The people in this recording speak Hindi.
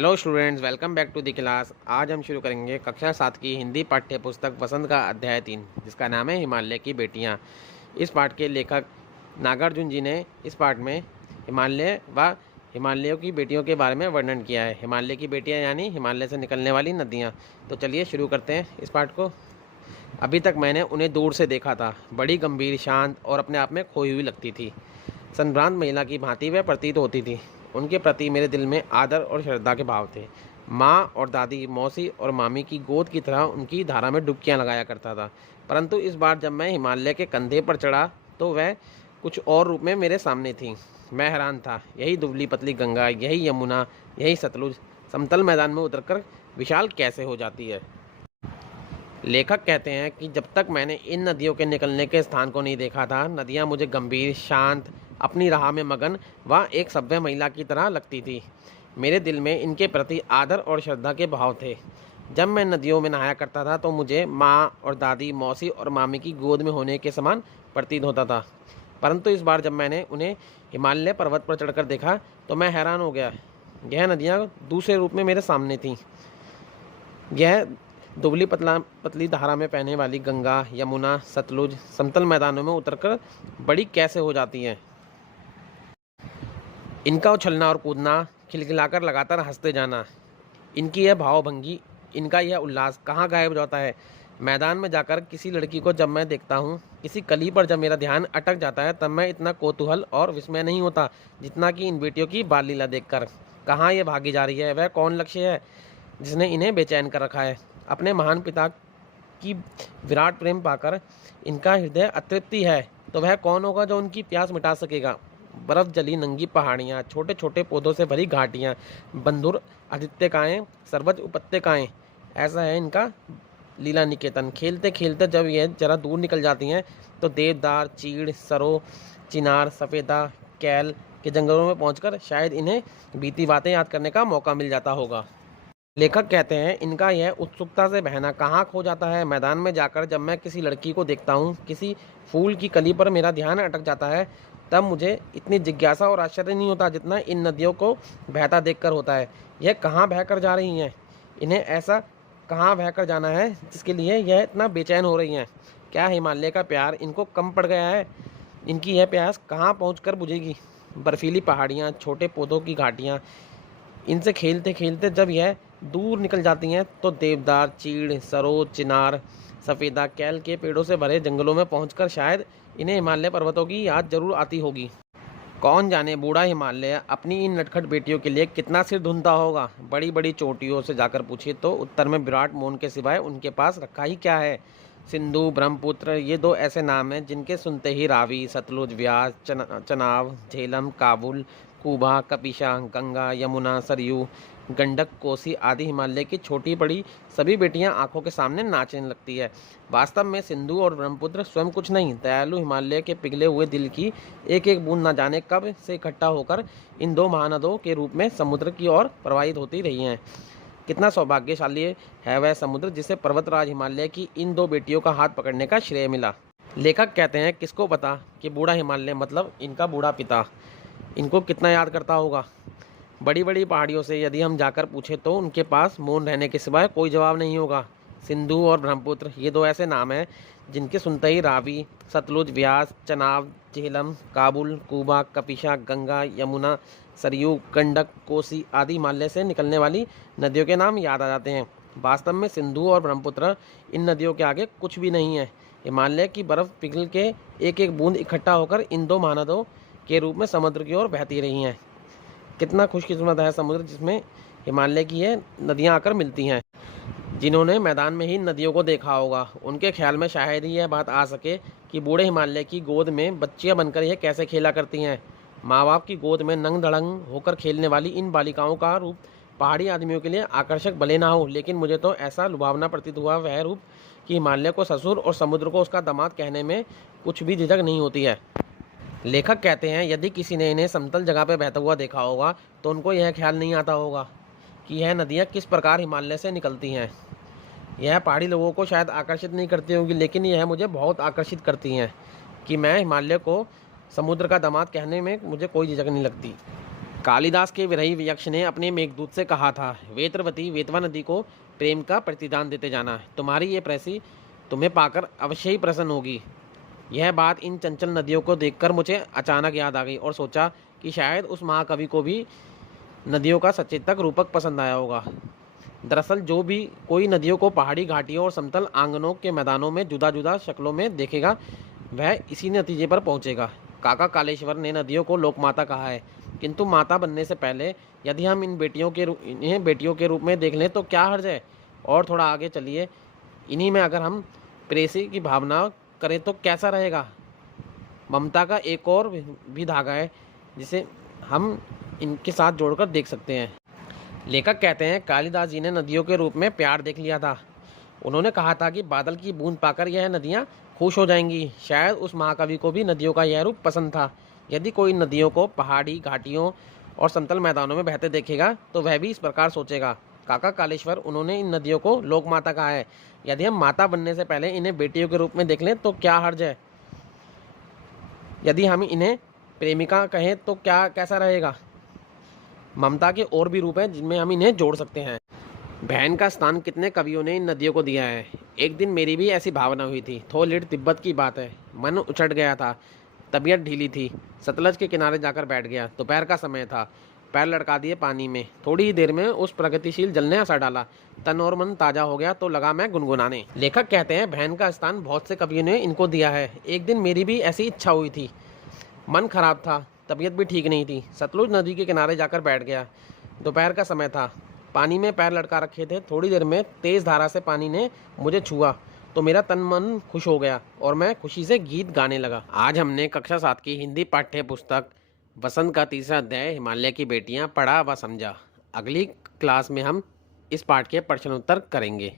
Hello students, welcome back to the class. आज हम शुरू करेंगे कक्षा 7 की हिंदी पाठ्य पुस्तक वसंत का अध्याय 3, जिसका नाम है हिमालय की बेटियां। इस पाठ के लेखक नागार्जुन जी ने इस पाठ में हिमालय व हिमालयों की बेटियों के बारे में वर्णन किया है। हिमालय की बेटियां यानी हिमालय से निकलने वाली नदियाँ। तो चलिए शुरू करते हैं इस पाठ को। अभी तक मैंने उन्हें दूर से देखा था। बड़ी गंभीर, शांत और अपने आप में खोई हुई लगती थी। संभ्रांत महिला की भांति वह प्रतीत होती थी। उनके प्रति मेरे दिल में आदर और श्रद्धा के भाव थे। माँ और दादी, मौसी और मामी की गोद की तरह उनकी धारा में डुबकियां लगाया करता था। परंतु इस बार जब मैं हिमालय के कंधे पर चढ़ा तो वह कुछ और रूप में मेरे सामने थी। मैं हैरान था। यही दुबली पतली गंगा, यही यमुना, यही सतलुज समतल मैदान में उतरकर विशाल कैसे हो जाती है। लेखक कहते हैं कि जब तक मैंने इन नदियों के निकलने के स्थान को नहीं देखा था, नदियाँ मुझे गंभीर, शांत, अपनी राह में मगन व एक सभ्य महिला की तरह लगती थी। मेरे दिल में इनके प्रति आदर और श्रद्धा के भाव थे। जब मैं नदियों में नहाया करता था तो मुझे माँ और दादी, मौसी और मामी की गोद में होने के समान प्रतीत होता था। परंतु इस बार जब मैंने उन्हें हिमालय पर्वत पर चढ़कर देखा तो मैं हैरान हो गया। यह नदियाँ दूसरे रूप में मेरे सामने थीं। यह दुबली पतली धारा में बहने वाली गंगा, यमुना, सतलुज समतल मैदानों में उतरकर बड़ी कैसे हो जाती हैं। इनका उछलना और कूदना, खिलखिलाकर लगातार हंसते जाना, इनकी यह भावभंगी, इनका यह उल्लास कहाँ गायब जाता है। मैदान में जाकर किसी लड़की को जब मैं देखता हूँ, किसी कली पर जब मेरा ध्यान अटक जाता है, तब मैं इतना कौतूहल और विस्मय नहीं होता जितना कि इन बेटियों की बाल लीला देखकर। कहाँ ये भागी जा रही है, वह कौन लक्ष्य है जिसने इन्हें बेचैन कर रखा है। अपने महान पिता की विराट प्रेम पाकर इनका हृदय अतृप्ति है, तो वह कौन होगा जो उनकी प्यास मिटा सकेगा। बर्फ जली नंगी पहाड़ियाँ, छोटे छोटे पौधों से भरी घाटियाँ, बंधुर आदित्यकाएँ, सर्वज उपत्यकाएँ, ऐसा है इनका लीला निकेतन। खेलते खेलते जब ये जरा दूर निकल जाती हैं तो देवदार, चीड़, सरो, चिनार, सफ़ेदा, कैल के जंगलों में पहुंचकर शायद इन्हें बीती बातें याद करने का मौका मिल जाता होगा। लेखक कहते हैं इनका यह उत्सुकता से बहना कहाँ खो जाता है। मैदान में जाकर जब मैं किसी लड़की को देखता हूँ, किसी फूल की कली पर मेरा ध्यान अटक जाता है, तब मुझे इतनी जिज्ञासा और आश्चर्य नहीं होता जितना इन नदियों को बहता देखकर होता है। यह कहाँ बहकर जा रही हैं, इन्हें ऐसा कहाँ बहकर जाना है जिसके लिए यह इतना बेचैन हो रही हैं। क्या हिमालय का प्यार इनको कम पड़ गया है? इनकी यह प्यास कहाँ पहुँच बुझेगी? बर्फीली पहाड़ियाँ, छोटे पौधों की घाटियाँ, इनसे खेलते खेलते जब यह दूर निकल जाती हैं तो देवदार, चीड़, सरो, चिनार, सफ़ेदा, कैल के पेड़ों से भरे जंगलों में पहुंचकर शायद इन्हें हिमालय पर्वतों की याद जरूर आती होगी। कौन जाने बूढ़ा हिमालय अपनी इन नटखट बेटियों के लिए कितना सिर धुनता होगा। बड़ी बड़ी चोटियों से जाकर पूछे तो उत्तर में विराट मौन के सिवाय उनके पास रखा ही क्या है। सिंधु, ब्रह्मपुत्र, ये दो ऐसे नाम हैं जिनके सुनते ही रावी, सतलुज, व्यास, चनाब, झेलम, काबुल, कुबा, कपिशा, गंगा, यमुना, सरयू, गंडक, कोसी आदि हिमालय की छोटी बड़ी सभी बेटियां आंखों के सामने नाचने लगती है। वास्तव में सिंधु और ब्रह्मपुत्र स्वयं कुछ नहीं, दयालु हिमालय के पिघले हुए दिल की एक एक बूंद न जाने कब से इकट्ठा होकर इन दो महानदों के रूप में समुद्र की ओर प्रवाहित होती रही हैं। कितना सौभाग्यशाली है वह समुद्र जिसे पर्वतराज हिमालय की इन दो बेटियों का हाथ पकड़ने का श्रेय मिला। लेखक कहते हैं किसको पता कि बूढ़ा हिमालय मतलब इनका बूढ़ा पिता इनको कितना याद करता होगा। बड़ी बड़ी पहाड़ियों से यदि हम जाकर पूछें तो उनके पास मौन रहने के सिवाय कोई जवाब नहीं होगा। सिंधु और ब्रह्मपुत्र, ये दो ऐसे नाम हैं जिनके सुनते ही रावी, सतलुज, व्यास, चनाब, झेलम, काबुल, कुबा, कपिशा, गंगा, यमुना, सरयू, गंडक, कोसी आदि हिमालय से निकलने वाली नदियों के नाम याद आ जाते हैं। वास्तव में सिंधु और ब्रह्मपुत्र इन नदियों के आगे कुछ भी नहीं है। हिमालय की बर्फ पिघल के एक एक बूंद इकट्ठा होकर इन दो महानदों के रूप में समुद्र की ओर बहती रही हैं। कितना खुशकिस्मत है समुद्र जिसमें हिमालय की ये नदियाँ आकर मिलती हैं। जिन्होंने मैदान में ही नदियों को देखा होगा, उनके ख्याल में शायद ही यह बात आ सके कि बूढ़े हिमालय की गोद में बच्चियां बनकर यह कैसे खेला करती हैं। माँ बाप की गोद में नंग धड़ंग होकर खेलने वाली इन बालिकाओं का रूप पहाड़ी आदमियों के लिए आकर्षक भले ना हो, लेकिन मुझे तो ऐसा लुभावना प्रतीत हुआ वह रूप कि हिमालय को ससुर और समुद्र को उसका दामाद कहने में कुछ भी झिझक नहीं होती है। लेखक कहते हैं यदि किसी ने इन्हें समतल जगह पर बहता हुआ देखा होगा तो उनको यह ख्याल नहीं आता होगा कि यह नदियाँ किस प्रकार हिमालय से निकलती हैं। यह पहाड़ी लोगों को शायद आकर्षित नहीं करती होंगी, लेकिन यह मुझे बहुत आकर्षित करती हैं कि मैं हिमालय को समुद्र का दामाद कहने में मुझे कोई झिझक नहीं लगती। कालिदास के विरही यक्ष ने अपने मेघदूत से कहा था, वेत्रवती वेतवा नदी को प्रेम का प्रतिदान देते जाना। तुम्हारी ये प्रेसी तुम्हें पाकर अवश्य ही प्रसन्न होगी। यह बात इन चंचल नदियों को देखकर मुझे अचानक याद आ गई और सोचा कि शायद उस महाकवि को भी नदियों का सचेतक रूपक पसंद आया होगा। दरअसल जो भी कोई नदियों को पहाड़ी घाटियों और समतल आंगनों के मैदानों में जुदा जुदा शक्लों में देखेगा, वह इसी नतीजे पर पहुंचेगा। काका कालेश्वर ने नदियों को लोकमाता कहा है, किंतु माता बनने से पहले यदि हम इन्हें बेटियों के रूप में देख लें तो क्या हर्ज है। और थोड़ा आगे चलिए, इन्हीं में अगर हम प्रेसी की भावना करें तो कैसा रहेगा। ममता का एक और भी धागा है जिसे हम इनके साथ जोड़कर देख सकते हैं। लेखक कहते हैं, कालिदास जी ने नदियों के रूप में प्यार देख लिया था। उन्होंने कहा था कि बादल की बूंद पाकर यह नदियाँ खुश हो जाएंगी। शायद उस महाकवि को भी नदियों का यह रूप पसंद था। यदि कोई नदियों को पहाड़ी घाटियों और समतल मैदानों में बहते देखेगा तो वह भी इस प्रकार सोचेगा। काका कालेश्वर, उन्होंने इन नदियों को लोकमाता कहा है। यदि हम माता बनने से पहले इन्हें बेटियों के रूप में देख लें तो क्या हर्ज है। यदि हम इन्हें प्रेमिका कहें तो क्या कैसा रहेगा। ममता के और भी रूप हैं जिनमें हम इन्हें जोड़ सकते हैं। बहन का स्थान कितने कवियों ने इन नदियों को दिया है। एक दिन मेरी भी ऐसी भावना हुई थी। थोलिड तिब्बत की बात है। मन उछट गया था, तबीयत ढीली थी। सतलज के किनारे जाकर बैठ गया। दोपहर का समय था। पैर लटका दिए पानी में। थोड़ी ही देर में उस प्रगतिशील जल ने असर डाला। तन और मन ताजा हो गया तो लगा मैं गुनगुनाने। लेखक कहते हैं, बहन का स्थान बहुत से कवियों ने इनको दिया है। एक दिन मेरी भी ऐसी इच्छा हुई थी। मन खराब था, तबीयत भी ठीक नहीं थी। सतलुज नदी के किनारे जाकर बैठ गया। दोपहर का समय था। पानी में पैर लटका रखे थे। थोड़ी देर में तेज धारा से पानी ने मुझे छुआ तो मेरा तन मन खुश हो गया और मैं खुशी से गीत गाने लगा। आज हमने कक्षा 7 की हिंदी पाठ्य पुस्तक वसंत का तीसरा अध्याय हिमालय की बेटियां पढ़ा व समझा। अगली क्लास में हम इस पाठ के प्रश्नोत्तर करेंगे।